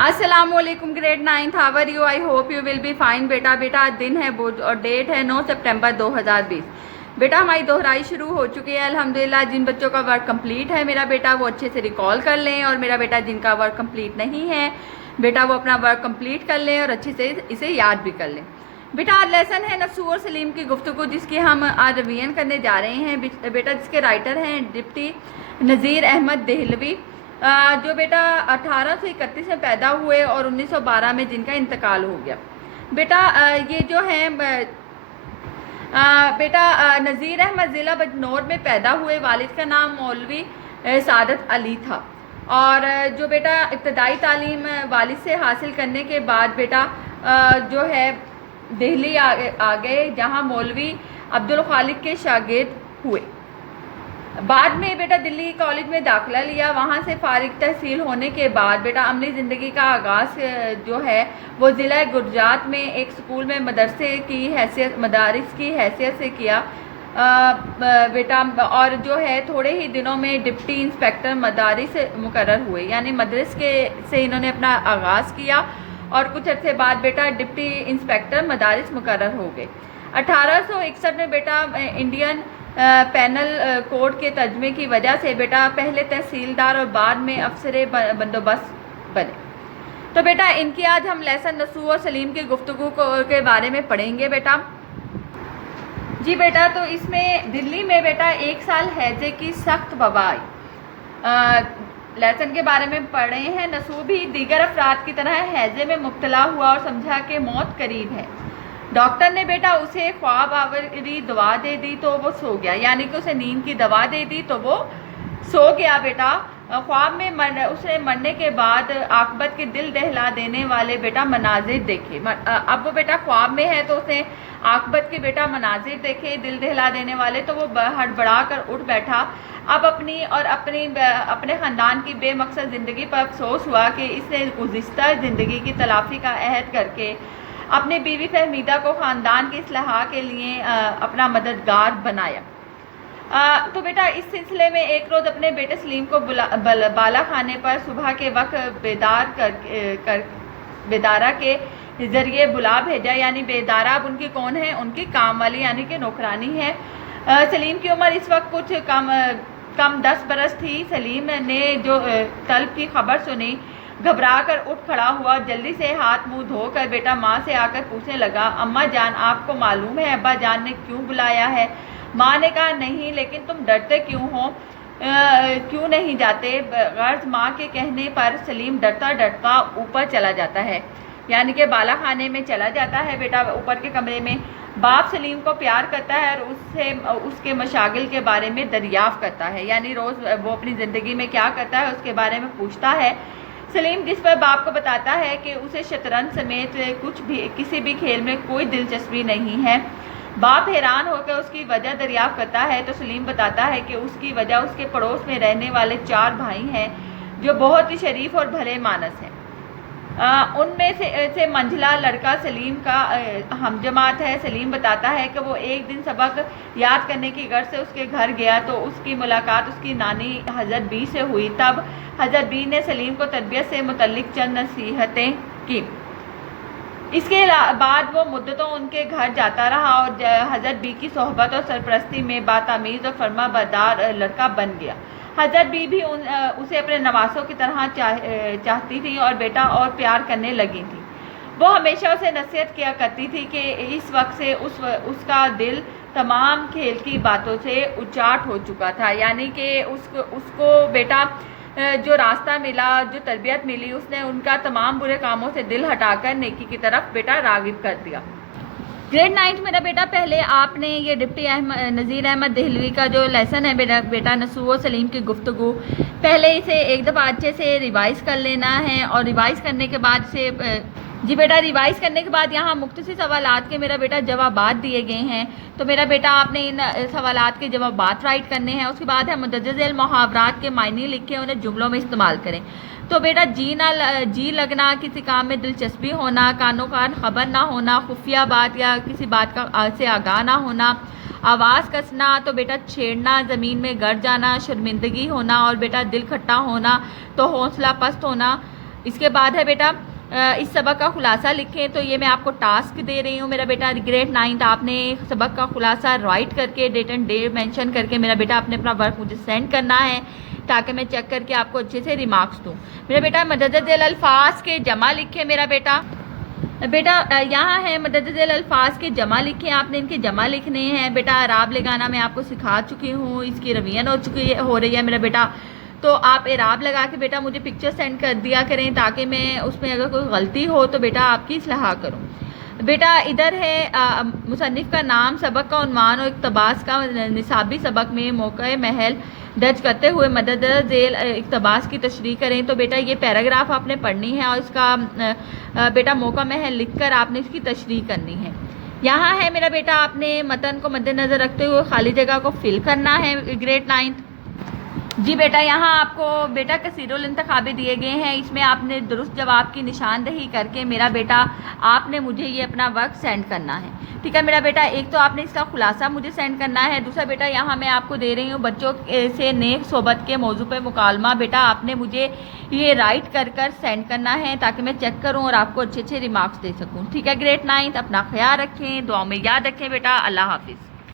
अस्सलाम वालेकुम grade 9th how are you. I hope you will be fine. बेटा आज दिन है और डेट है 9 सितंबर 2020। बेटा हमारी दोहराई शुरू हो चुकी है अल्हम्दुलिल्लाह। जिन बच्चों का वर्क कंप्लीट है मेरा बेटा वो अच्छे से रिकॉल कर लें, और मेरा बेटा जिनका वर्क कंप्लीट नहीं है बेटा वो अपना वर्क कंप्लीट कर लें और अच्छे से इसे याद भी कर लें। बेटा आज लेसन है नसू और सलीम की गुफ्तगू, जिसकी हम आज रिवीजन करने जा रहे हैं। बेटा जिसके राइटर हैं डिप्टी नज़ीर अहमद देहलवी, जो बेटा 1831 में पैदा हुए और 1912 में जिनका इंतकाल हो गया। बेटा ये जो हैं बेटा नज़ीर अहमद ज़िला बजनौर में पैदा हुए। वालिद का नाम मौलवी सादत अली था, और जो बेटा इब्तदाई तालीम वालिद से हासिल करने के बाद बेटा जो है दिल्ली आ गए, जहाँ मौलवी अब्दुल खालिक के शागिर्द हुए। बाद में बेटा दिल्ली कॉलेज में दाखिला लिया। वहाँ से फारिग तहसील होने के बाद बेटा अमली ज़िंदगी का आगाज़ जो है वो ज़िला गुजरात में एक स्कूल में मदारिस की हैसियत से किया बेटा, और जो है थोड़े ही दिनों में डिप्टी इंस्पेक्टर मदारिस मुकर्रर हुए, यानी मदरस से इन्होंने अपना आगाज़ किया और कुछ अर्से बाद बेटा डिप्टी इंस्पेक्टर मदारिस मुकर्रर हो गए। 1861 में बेटा इंडियन पैनल कोड के तर्जमे की वजह से बेटा पहले तहसीलदार और बाद में अफसर बंदोबस्त बने। तो बेटा इनकी आज हम लेसन नसू और सलीम की गुफ्तगू के बारे में पढ़ेंगे बेटा। जी बेटा, तो इसमें दिल्ली में बेटा 1 साल हैजे की सख्त वबा आई। लेसन के बारे में पढ़े हैं। नसू भी दीगर अफराद की तरह हैजे में मुब्तला हुआ और समझा कि मौत करीब है। डॉक्टर ने बेटा उसे ख्वाब आवरी दवा दे दी तो वो सो गया, यानी कि उसे नींद की दवा दे दी तो वो सो गया। बेटा ख्वाब में उसे मरने के बाद आकबत के दिल दहला देने वाले बेटा मनाजिर देखे। अब वो बेटा ख्वाब में है तो उसने आकबत के बेटा मनाजिर देखे दिल दहला देने वाले, तो वो हड़बड़ा कर उठ बैठा। अब अपने ख़ानदान की बेमकसद ज़िंदगी पर अफसोस हुआ कि इसने गुज़िश्ता ज़िंदगी की तलाफ़ी का अहद करके अपने बीवी फहमीदा को ख़ानदान की इस्लाह के लिए अपना मददगार बनाया। तो बेटा इस सिलसिले में एक रोज़ अपने बेटे सलीम को बाला खाने पर सुबह के वक्त बेदारा के ज़रिए बुला भेजा, यानी बेदारा अब उनकी कौन है? उनकी काम वाली यानी कि नौकरानी है। सलीम की उम्र इस वक्त कुछ कम 10 बरस थी। सलीम ने जो तलब की खबर सुनी घबरा कर उठ खड़ा हुआ, जल्दी से हाथ मुंह धोकर बेटा माँ से आकर पूछने लगा, अम्मा जान आपको मालूम है अब्बा जान ने क्यों बुलाया है? माँ ने कहा नहीं, लेकिन तुम डरते क्यों हो? क्यों नहीं जाते? गर्ज माँ के कहने पर सलीम डरता डरता ऊपर चला जाता है, यानी कि बाला खाने में चला जाता है बेटा ऊपर के कमरे में। बाप सलीम को प्यार करता है और उससे उसके मशागिल के बारे में दरियाफ़्त करता है, यानी रोज़ वो अपनी ज़िंदगी में क्या करता है उसके बारे में पूछता है। सलीम जिस पर बाप को बताता है कि उसे शतरंज समेत किसी भी खेल में कोई दिलचस्पी नहीं है। बाप हैरान होकर उसकी वजह दरियाफ़्त करता है तो सलीम बताता है कि उसकी वजह उसके पड़ोस में रहने वाले 4 भाई हैं जो बहुत ही शरीफ और भले मानस हैं। उनमें से मंझला लड़का सलीम का हमजमात है। सलीम बताता है कि वो एक दिन सबक याद करने की गर्ज से उसके घर गया तो उसकी मुलाकात उसकी नानी हज़रत बी से हुई। तब हज़रत बी ने सलीम को तरबियत से मुतल्लिक चंद नसीहतें की। इसके बाद वो मुद्दतों उनके घर जाता रहा और हज़रत बी की सोहबत और सरपरस्ती में बातमीज़ और फर्माबरदार लड़का बन गया। हज़रत बी भी उसे अपने नवासों की तरह चाहती थी और बेटा और प्यार करने लगी थी। वो हमेशा उसे नसीहत किया करती थी कि इस वक्त से उसका दिल तमाम खेल की बातों से उचाट हो चुका था, यानी कि उसको बेटा जो रास्ता मिला, जो तरबियत मिली, उसने उनका तमाम बुरे कामों से दिल हटाकर नेकी की तरफ बेटा रागिब कर दिया। ग्रेड 9 मेरा बेटा पहले आपने ये डिप्टी नज़ीर अहमद देहलवी का जो लेसन है बेटा नसू व सलीम की गुफ्तगू, पहले इसे एक दफ़ा अच्छे से रिवाइज़ कर लेना है। और रिवाइज़ करने के बाद से जी बेटा रिवाइज़ करने के बाद यहाँ मुख्तसर सवालात के मेरा बेटा जवाबात दिए गए हैं, तो मेरा बेटा आपने इन सवालात के जवाबात राइट करने हैं। उसके बाद है मुतज़्ज़ल मुहावरात के मायने लिखे, उन्हें जुमलों में इस्तेमाल करें। तो बेटा जी लगना, किसी काम में दिलचस्पी होना, कानो कान खबर ना होना, खुफिया बात या किसी बात का से आगाह ना होना, आवाज़ कसना, तो बेटा छेड़ना, ज़मीन में गड़ जाना, शर्मिंदगी होना, और बेटा दिल खट्टा होना, तो हौसला पस्त होना, اس کے بعد ہے بیٹا اس سبق کا خلاصہ لکھیں. تو یہ میں آپ کو ٹاسک دے رہی ہوں میرا بیٹا. گریڈ 9 آپ نے سبق کا خلاصہ رائٹ کر کے ڈیٹ اینڈ ڈے مینشن کر کے میرا بیٹا آپ نے اپنا ورک مجھے سینڈ کرنا ہے تاکہ میں چیک کر کے آپ کو اچھے سے ریمارکس دوں. میرا بیٹا متعدد الفاظ کے جمع لکھیں میرا بیٹا. یہاں ہے متعدد الفاظ کے جمع لکھیں. آپ نے ان کے جمع لکھنے ہیں بیٹا. اعراب لگانا میں آپ کو سکھا چکی ہوں, اس کی روین ہو رہی ہے میرا بیٹا. تو آپ اعراب لگا کے بیٹا مجھے پکچر سینڈ کر دیا کریں تاکہ میں اس میں اگر کوئی غلطی ہو تو بیٹا آپ کی اصلاح کروں. بیٹا ادھر ہے مصنف کا نام, سبق کا عنوان اور اقتباس کا نصابی سبق میں موقع محل درج کرتے ہوئے مدد ذیل اقتباس کی تشریح کریں. تو بیٹا یہ پیراگراف آپ نے پڑھنی ہے اور اس کا بیٹا موقع محل لکھ کر آپ نے اس کی تشریح کرنی ہے. یہاں ہے میرا بیٹا آپ نے متن کو مد نظر رکھتے ہوئے خالی جگہ کو فل کرنا ہے گریڈ 9. جی بیٹا یہاں آپ کو بیٹا کثیر الانتخابی دیے گئے ہیں, اس میں آپ نے درست جواب کی نشاندہی کر کے میرا بیٹا آپ نے مجھے یہ اپنا ورک سینڈ کرنا ہے. ٹھیک ہے میرا بیٹا. ایک تو آپ نے اس کا خلاصہ مجھے سینڈ کرنا ہے. دوسرا بیٹا یہاں میں آپ کو دے رہی ہوں بچوں سے نیک صحبت کے موضوع پہ مکالمہ. بیٹا آپ نے مجھے یہ رائٹ کر سینڈ کرنا ہے تاکہ میں چیک کروں اور آپ کو اچھے اچھے ریمارکس دے سکوں. ٹھیک ہے گریڈ 9 اپنا خیال رکھیں, دعاؤں میں یاد رکھیں بیٹا. اللہ حافظ.